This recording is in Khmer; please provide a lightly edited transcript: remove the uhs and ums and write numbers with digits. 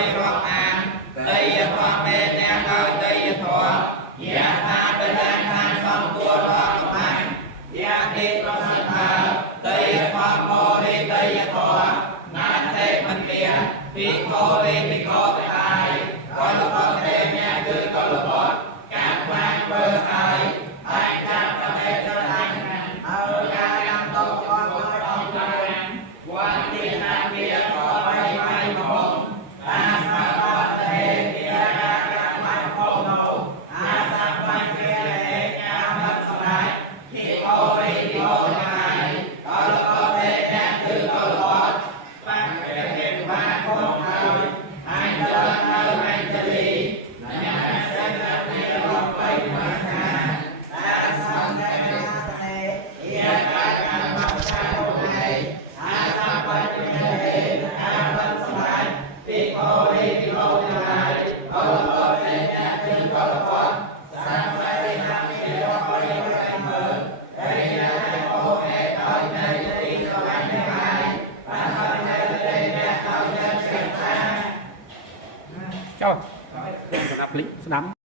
យរាប់អានដីយធម៌ពេលអ្នកដោយដីយធម៌យាថាបញ្ញាថាសំពួររបស់កំណាញ់យាទេប្រសិទ្ធថាដីយធម៌បរិដីយធម៌ណាទេមិនមានពីខរិពីខទៅហើយកលបតទេអ្នកគឺកលបតការខ្វាញ់បើហើយតែចាប់ប្រភេទទៅឯងហើយការយ៉ាងតបអត់ឲ្យអស់ឡើងវ៉ាន់ទីណាមានក៏បីមិនមកអាសាបតទេមានការកាត់បានផងនៅអាសាបានគេឯងអាមិនស្ដាយទីអរិយយោហើយកលបតទេអ្នកគឺកលបតបាក់គេបានផងហើយឯងទៅនៅឯងទៅលីអ្នកសេចក្ដីនេះរបស់បីមកថាអាសាតែតែយាកាកាមកសាអូឯងអាសាបានគេអាមិនស្ដាយទីអរិយយោហើយកលបតទេអ្នកគឺកលបតសាបែរណាមានរបស់បីមកមើលតែអ្នកអូអេដល់តែទីស្វែងហើយបានហើយអ្នកអ្នកដល់អ្នកស្គាល់ថាចុះស្ដាប់